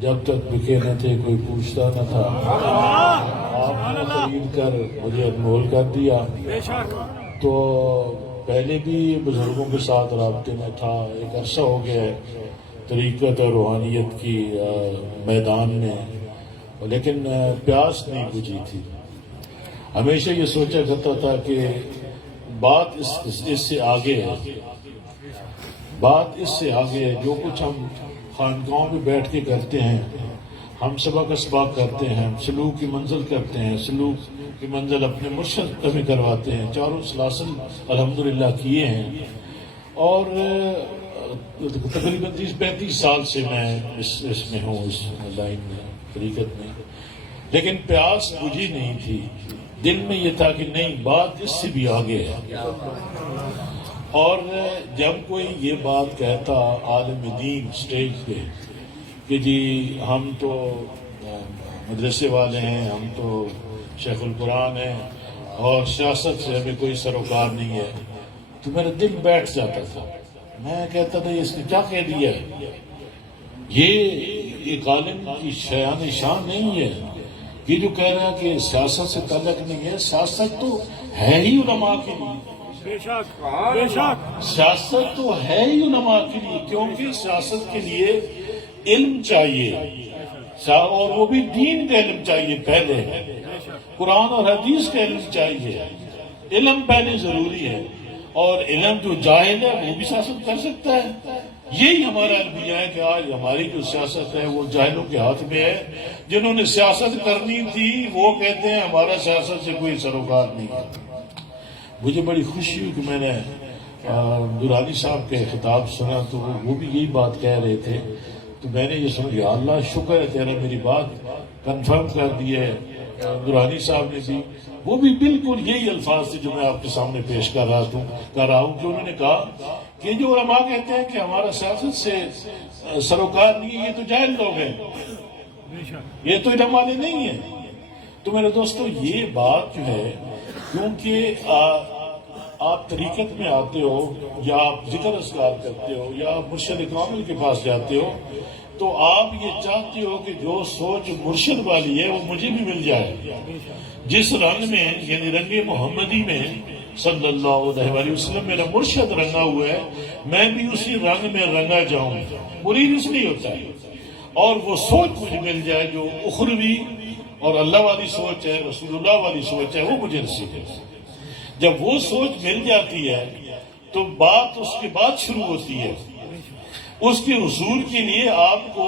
جب تک بکے نہ تھے کوئی پوچھتا نہ تھا، آپ نے خرید کر مجھے انمول کر دیا۔ تو پہلے بھی بزرگوں کے ساتھ رابطے میں تھا، ایک عرصہ ہو گیا ہے طریقت اور روحانیت کی میدان میں، لیکن پیاس نہیں بجھی تھی۔ ہمیشہ یہ سوچا کرتا تھا کہ بات اس سے آگے ہے، بات اس سے آگے ہے۔ جو کچھ ہم خانقاہوں میں بیٹھ کے کرتے ہیں، ہم سبق اسباق کرتے ہیں، ہم سلوک کی منزل کرتے ہیں، سلوک کی منزل اپنے مرشد میں کرواتے ہیں، چاروں سلاسل الحمدللہ کیے ہیں، اور تقریباً 30-35 سال سے میں اس میں ہوں، اس لائن میں، طریقت میں، لیکن پیاس بجھی نہیں تھی۔ دل میں یہ تھا کہ نہیں، بات اس سے بھی آگے ہے۔ اور جب کوئی یہ بات کہتا عالم دین سٹیج پہ کہ جی ہم تو مدرسے والے ہیں، ہم تو شیخ القرآن ہیں اور سیاست سے ہمیں کوئی سروکار نہیں ہے، تو میرا دل بیٹھ جاتا تھا۔ میں کہتا تھا اس نے کیا کہہ دیا ہے، یہ ایک عالم کی شان نہیں ہے، یہ جو کہہ رہا ہے کہ سیاست سے تعلق نہیں ہے۔ سیاست تو ہے ہی علماء کے لیے، بے شک سیاست تو ہے ہی علماء کے لیے، کیونکہ سیاست کے لیے علم چاہیے، اور وہ بھی دین کا علم چاہیے، پہلے قرآن اور حدیث کا علم چاہیے، علم پہلے ضروری ہے، اور علم جو جاہل ہے وہ بھی سیاست کر سکتا ہے۔ یہی ہمارا المیہ ہے کہ آج ہماری جو سیاست ہے وہ جاہلوں کے ہاتھ میں ہے۔ جنہوں نے سیاست کرنی تھی وہ کہتے ہیں ہمارا سیاست سے کوئی سروکار نہیں ہے۔ مجھے بڑی خوشی ہوئی کہ میں نے درانی صاحب کے خطاب سنا، تو وہ بھی یہی بات کہہ رہے تھے، تو میں نے یہ سنا یا اللہ شکر ہے تیرا میری بات کنفرم کر دی ہے۔ درانی صاحب نے بھی، وہ بھی بالکل یہی الفاظ تھے جو میں آپ کے سامنے پیش کر رہا ہوں کہ انہوں نے کہا کہ جو علماء کہتے ہیں کہ ہمارا سیاست سے سروکار نہیں ہے، یہ تو جاہل لوگ ہیں، یہ تو علم والے نہیں ہیں۔ تو میرے دوستو یہ بات جو ہے، کیونکہ آپ طریقت میں آتے ہو، یا آپ ذکر اذکار کرتے ہو، یا آپ مرشد کامل کے پاس جاتے ہو، تو آپ یہ چاہتے ہو کہ جو سوچ مرشد والی ہے وہ مجھے بھی مل جائے۔ جس رنگ میں، یعنی رنگ محمدی میں صلی اللہ علیہ وسلم میرا مرشد رنگا ہوا ہے، میں بھی اسی رنگ میں رنگا جاؤں، مرید اس لیے ہوتا ہے، اور وہ سوچ مجھے مل جائے جو اخروی اور اللہ والی سوچ ہے، رسول اللہ والی سوچ ہے، وہ مجھے نصیب ہے۔ جب وہ سوچ مل جاتی ہے تو بات اس کے بعد شروع ہوتی ہے۔ اس کے حصول کے لیے آپ کو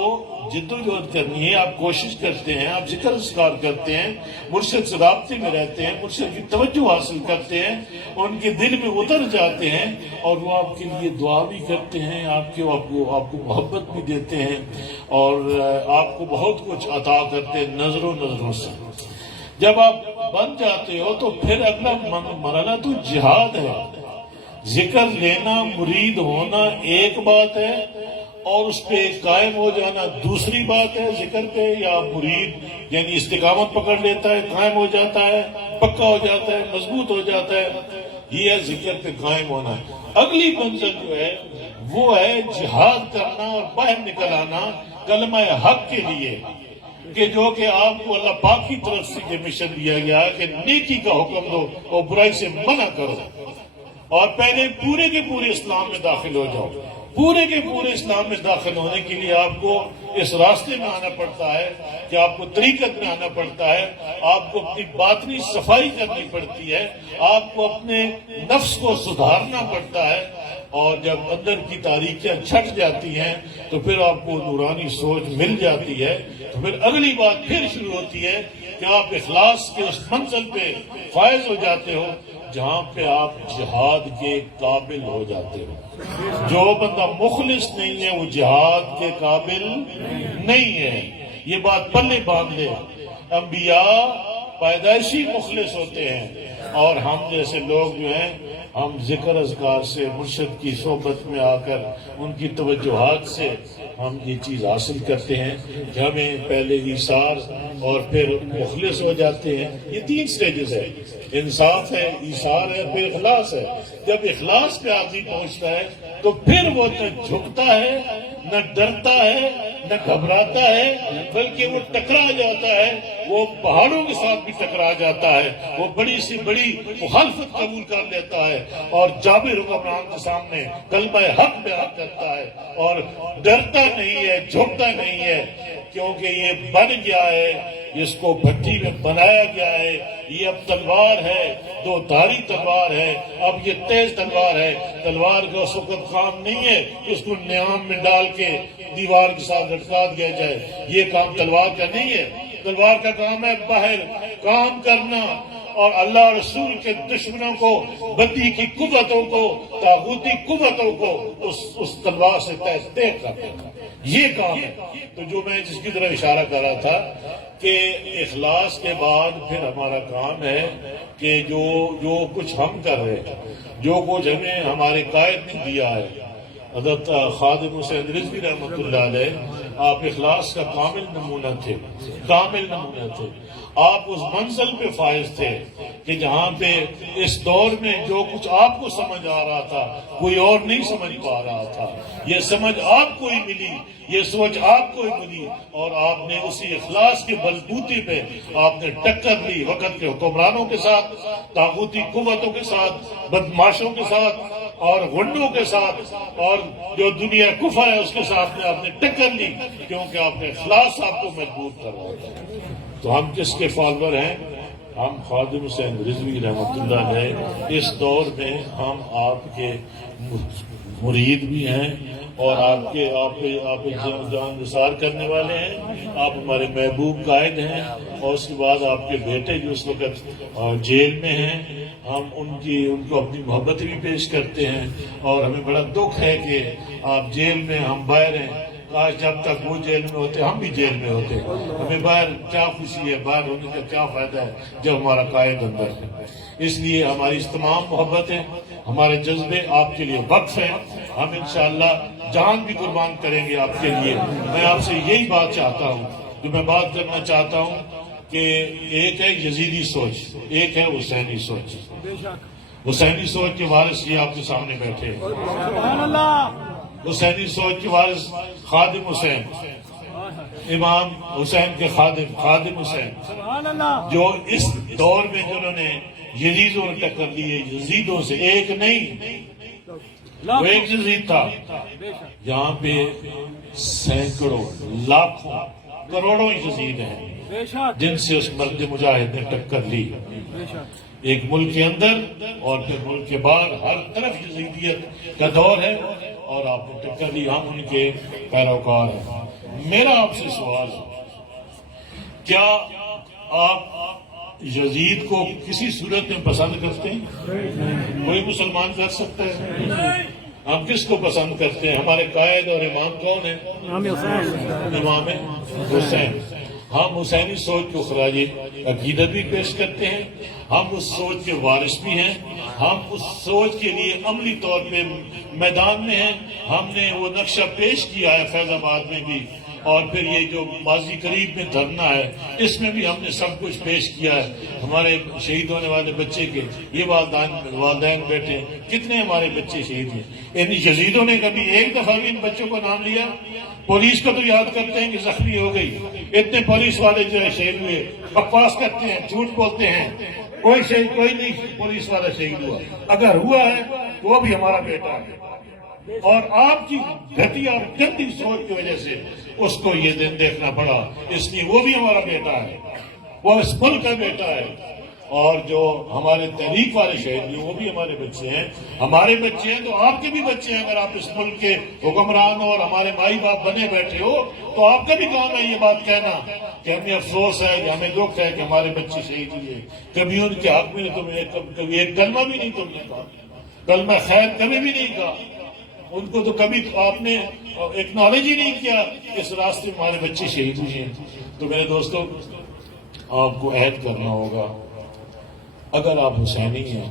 جدوجہد کرنی ہے، آپ کوشش کرتے ہیں، آپ ذکر اذکار کرتے ہیں، مرشد سے رابطے میں رہتے ہیں، مرشد کی توجہ حاصل کرتے ہیں، ان کے دل میں اتر جاتے ہیں، اور وہ آپ کے لیے دعا بھی کرتے ہیں، آپ کو محبت بھی دیتے ہیں، اور آپ کو بہت کچھ عطا کرتے ہیں نظروں سے۔ جب آپ بن جاتے ہو تو پھر اگلا مرحلہ تو جہاد ہے۔ ذکر لینا، مرید ہونا ایک بات ہے، اور اس پہ قائم ہو جانا دوسری بات ہے۔ ذکر پہ یا مرید یعنی استقامت پکڑ لیتا ہے، قائم ہو جاتا ہے، پکا ہو جاتا ہے، مضبوط ہو جاتا ہے، یہ ہے ذکر پہ قائم ہونا۔ اگلی منزل جو ہے وہ ہے جہاد کرنا اور باہر نکل آنا کلمہ حق کے لیے، کہ جو کہ آپ کو اللہ پاک کی طرف سے یہ مشن دیا گیا ہے کہ نیکی کا حکم دو اور برائی سے منع کرو، اور پہلے پورے کے پورے اسلام میں داخل ہو جاؤ۔ پورے کے پورے اسلام میں داخل ہونے کے لیے آپ کو اس راستے میں آنا پڑتا ہے کہ آپ کو طریقت میں آنا پڑتا ہے، آپ کو اپنی باطنی صفائی کرنی پڑتی ہے، آپ کو اپنے نفس کو سدھارنا پڑتا ہے، اور جب اندر کی تاریکیاں چھٹ جاتی ہیں تو پھر آپ کو نورانی سوچ مل جاتی ہے، تو پھر اگلی بات پھر شروع ہوتی ہے کہ آپ اخلاص کے اس منزل پہ فائز ہو جاتے ہو جہاں پہ آپ جہاد کے قابل ہو جاتے ہو۔ جو بندہ مخلص نہیں ہے وہ جہاد کے قابل نہیں ہے، یہ بات پلے باندھ لے۔ انبیاء پیدائشی مخلص ہوتے ہیں، اور ہم جیسے لوگ جو ہیں ہم ذکر اذکار سے، مرشد کی صحبت میں آ کر ان کی توجہات سے ہم یہ چیز حاصل کرتے ہیں کہ ہمیں پہلے ایثار اور پھر مخلص ہو جاتے ہیں۔ یہ 3 سٹیجز ہے، انصاف ہے، ایثار ہے، پھر اخلاص ہے۔ جب اخلاص پہ آدمی پہنچتا ہے تو پھر وہ نہ جھکتا ہے، نہ ڈرتا ہے، نہ گھبراتا ہے، بلکہ وہ ٹکرا جاتا ہے، وہ پہاڑوں کے ساتھ بھی ٹکرا جاتا ہے، وہ بڑی سی بڑی مخالفت قبول کر لیتا ہے اور جابر حکمران کے سامنے کلمہ حق بیان کرتا ہے اور ڈرتا نہیں ہے، جھکتا نہیں ہے، کیونکہ یہ بن گیا ہے، اس کو بھٹی میں بنایا گیا ہے، یہ اب تلوار ہے، دو دھاری تلوار ہے، اب یہ تیز تلوار ہے، تلوار کا اس وقت کام نہیں ہے اس کو نیام میں ڈال کے دیوار کے ساتھ لٹکا دیا جائے، یہ کام تلوار کا نہیں ہے، تلوار کا کام ہے باہر کام کرنا اور اللہ رسول کے دشمنوں کو، بدی کی قوتوں کو، طاغوتی قوتوں کو اس تلوار سے تیز کرنا، یہ کام ہے۔ تو جو میں جس کی طرف اشارہ کر رہا تھا کہ اخلاص کے بعد پھر ہمارا کام ہے کہ جو کچھ ہم کر رہے ہیں، جو کچھ ہمیں ہمارے قائد نے دیا ہے، حضرت خادم حسین رضوی رحمۃ اللہ علیہ، آپ اخلاص کا کامل نمونہ تھے، کامل نمونہ تھے، آپ اس منزل پہ فائز تھے کہ جہاں پہ اس دور میں جو کچھ آپ کو سمجھ آ رہا تھا کوئی اور نہیں سمجھ پا رہا تھا، یہ سمجھ آپ کو ہی ملی، یہ سوچ آپ کو ہی ملی، اور آپ نے اسی اخلاص کے بلبوتے پہ آپ نے ٹکر لی وقت کے حکمرانوں کے ساتھ، طاغوتی قوتوں کے ساتھ، بدماشوں کے ساتھ اور غنڈوں کے ساتھ، اور جو دنیا کفر ہے اس کے ساتھ آپ نے ٹکر لی، کیونکہ آپ نے اخلاص آپ کو مضبوط کر رہا تھا۔ تو ہم کس کے فالوور ہیں؟ ہم خادم حسین رضوی رحمۃ اللہ علیہ، اس دور میں ہم آپ کے مرید بھی ہیں اور آپ جان نثار کرنے والے ہیں، آپ ہمارے محبوب قائد ہیں، اور اس کے بعد آپ کے بیٹے جو اس وقت جیل میں ہیں، ہم ان کو اپنی محبت بھی پیش کرتے ہیں، اور ہمیں بڑا دکھ ہے کہ آپ جیل میں، ہم باہر ہیں، کاش جب تک وہ جیل میں ہوتے ہم بھی جیل میں ہوتے، ہمیں باہر کیا خوشی ہے، باہر ہونے کا کیا فائدہ ہے جب ہمارا قائد اندر ہے۔ اس لیے ہماری اس تمام محبتیں، ہمارے جذبے آپ کے لیے وقف ہیں، ہم انشاءاللہ جان بھی قربان کریں گے آپ کے لیے۔ میں آپ سے یہی بات چاہتا ہوں، جو میں بات کرنا چاہتا ہوں کہ ایک ہے یزیدی سوچ، ایک ہے حسینی سوچ۔ حسینی سوچ کے وارث یہ آپ کے سامنے بیٹھے ہیں، حسینی سوچ کے وارث خادم حسین، امام حسین کے خادم حسین، جو اس دور میں جنہوں نے یزیدوں نے ٹکر لی ہے، یزیدوں سے ایک نہیں، وہ ایک یزید تھا، یہاں پہ سینکڑوں، لاکھوں، کروڑوں یزید ہیں جن سے اس مرد مجاہد نے ٹکر لی، ایک ملک کے اندر اور پھر ملک کے باہر، ہر طرف یزیدیت کا دور ہے، اور آپ نے ٹکر لی، ہم ان کے پیروکار ہیں۔ میرا آپ سے سوال ہے، کیا آپ یزید کو کسی صورت میں پسند کرتے ہیں؟ کوئی مسلمان کر سکتا ہے؟ ہم کس کو پسند کرتے ہیں؟ ہمارے قائد اور امام کون ہیں؟ امام حسین۔ ہم حسینی سوچ کو خراج عقیدت بھی پیش کرتے ہیں، ہم اس سوچ کے وارث بھی ہیں، ہم اس سوچ کے لیے عملی طور پہ میدان میں ہیں، ہم نے وہ نقشہ پیش کیا ہے فیض آباد میں بھی، اور پھر یہ جو ماضی قریب میں دھرنا ہے اس میں بھی ہم نے سب کچھ پیش کیا ہے۔ ہمارے شہید ہونے والے بچے کے یہ والدین بیٹھے، کتنے ہمارے بچے شہید ہیں، ان یزیدوں نے کبھی ایک دفعہ بھی ان بچوں کو نام لیا؟ پولیس کو تو یاد کرتے ہیں کہ زخمی ہو گئی، اتنے پولیس والے جو ہے شہید ہوئے، بکواس کرتے ہیں، جھوٹ بولتے ہیں، کوئی نہیں پولیس والا شہید ہوا، اگر ہوا ہے تو وہ بھی ہمارا بیٹا ہے، اور آپ کی گھٹیا اور گندی سوچ کی وجہ سے اس کو یہ دن دیکھنا پڑا، اس لیے وہ بھی ہمارا بیٹا ہے، وہ اس ملک کا بیٹا ہے، اور جو ہمارے تحریک والے شہید ہیں وہ بھی ہمارے بچے ہیں، ہمارے بچے ہیں تو آپ کے بھی بچے ہیں۔ اگر آپ اس ملک کے حکمران اور ہمارے مائی باپ بنے بیٹھے ہو تو آپ کا بھی کام ہے یہ بات کہنا کہ ہمیں افسوس ہے، کہ ہمیں دکھ ہے کہ ہمارے بچے شہید ہوئے، کبھی ان کے حق میں کبھی ایک کلمہ بھی نہیں تم نے کہا، کلمہ خیر کبھی بھی نہیں کہا، ان کو تو کبھی آپ نے ایکنالج ہی نہیں کیا، اس راستے میں ہمارے بچے شہید ہوئے ہیں۔ تو میرے دوستوں، آپ کو عہد کرنا ہوگا، اگر آپ حسینی ہیں،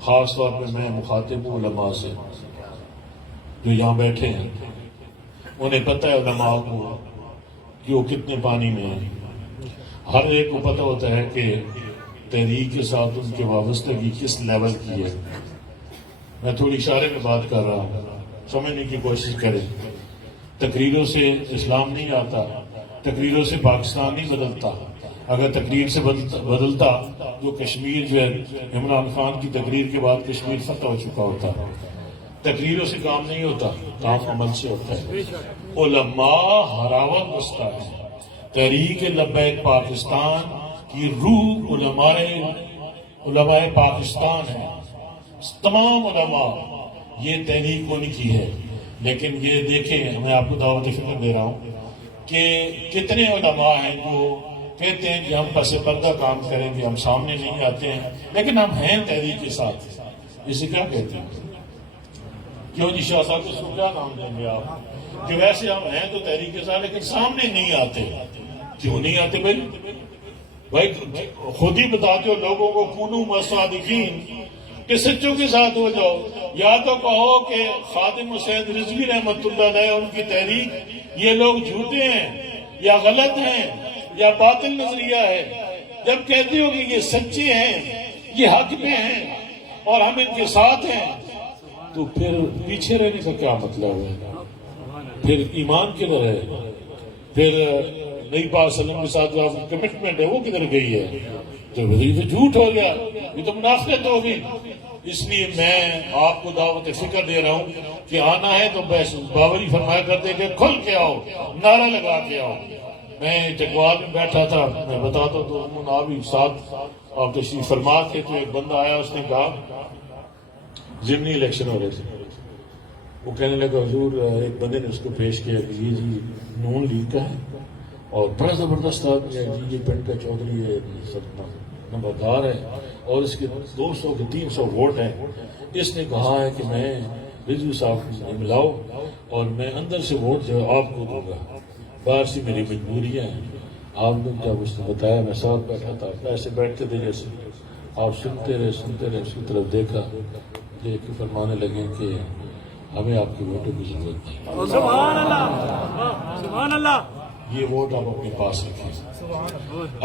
خاص طور پہ میں مخاطب ہوں علماء سے جو یہاں بیٹھے ہیں، انہیں پتہ ہے علماء کو کہ وہ کتنے پانی میں ہیں، ہر ایک کو پتہ ہوتا ہے کہ تحریک کے ساتھ ان کے وابستگی کس لیول کی ہے۔ میں تھوڑی اشارے میں بات کر رہا ہوں، سمجھنے کی کوشش کریں۔ تقریروں سے اسلام نہیں آتا، تقریروں سے پاکستان نہیں بدلتا. اگر تقریر سے بدلتا تو کشمیر جو ہے عمران خان کی تقریر کے بعد کشمیر فتح ہو چکا ہوتا. تقریروں سے کام نہیں ہوتا، کام عمل سے ہوتا ہے. علماء ہراول وسطی ہے. تحریک لبیک پاکستان کی روح علماء پاکستان ہے. تمام علماء یہ تحریک ان کی ہے. لیکن یہ دیکھیں، میں آپ کو دعوت فکر دے رہا ہوں کہ کتنے علماء ہیں جو کہتے ہیں کہ ہم پس پردہ کام کریں گے، ہم سامنے نہیں آتے ہیں، لیکن ہم ہیں تحریک کے ساتھ. اسے کیا کہتے ہیں؟ کیوں جی شاہ صاحب اس کو کیا نام دیں گے آپ کہ ویسے ہم ہیں تو تحریک کے ساتھ لیکن سامنے نہیں آتے؟ کیوں نہیں آتے بھائی خود ہی بتاتے ہو لوگوں کو کونوا مصادقین کہ سچوں کے ساتھ ہو جاؤ. یا تو کہو کہ خادم حسین رضوی رحمۃ اللہ علیہ ان کی تحریک یہ لوگ جھوٹے ہیں یا غلط ہیں یا باطل نظریہ ہے. جب کہتے ہو کہ یہ سچے ہیں، یہ حق پہ ہیں اور ہم ان کے ساتھ ہیں، تو پھر پیچھے رہنے کا کیا مطلب ہے؟ پھر ایمان کدھر ہے؟ پھر نبی پاک صلی اللہ علیہ وسلم کے ساتھ جو کمٹمنٹ ہے وہ کدھر گئی ہے؟ تو جھوٹ ہو گیا، یہ تو منافقت ہو گئی. اس لیے میں آپ کو دعوت فکر دے رہا ہوں کہ آنا ہے تو بس باوری فرمایا کرتے کہ کھل کے آؤ، نعرہ لگا کے آؤ. میں چکوال میں بیٹھا تھا، میں بتاتا تو آپ بھی ساتھ آپ تشریف فرما تھے، تو ایک بندہ آیا، اس نے کہا ضمنی الیکشن ہو رہے تھے. وہ کہنے لگا حضور، ایک بندے نے اس کو پیش کیا کہ یہ جی نون لیگ کا ہے اور بڑا زبردست آدمی ہے جی، یہ پنڈ کا چودھری ہے، نمبردار ہے اور اس کے 200 کے 300 ووٹ ہیں. اس نے کہا ہے کہ میں رضوی صاحب کو ملاؤ اور میں اندر سے ووٹ جو ہے آپ کو دوں گا، باہر سے میری مجبوریاں ہیں. آپ نے جب اس نے بتایا، میں ساتھ بیٹھا تھا، ایسے بیٹھتے تھے جیسے آپ سنتے رہے اس کی طرف دیکھا، دیکھ کے فرمانے لگے کہ ہمیں آپ کے ووٹوں کی ضرورت نہیں. سبحان اللہ، سبحان اللہ. یہ ووٹ آپ اپنے پاس رکھیں.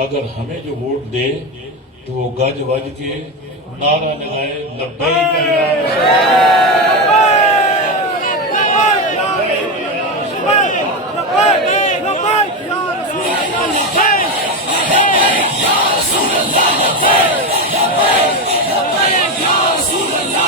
اگر ہمیں جو ووٹ دے تو وہ گج وج کے نعرہ لگائے لبیک اللہ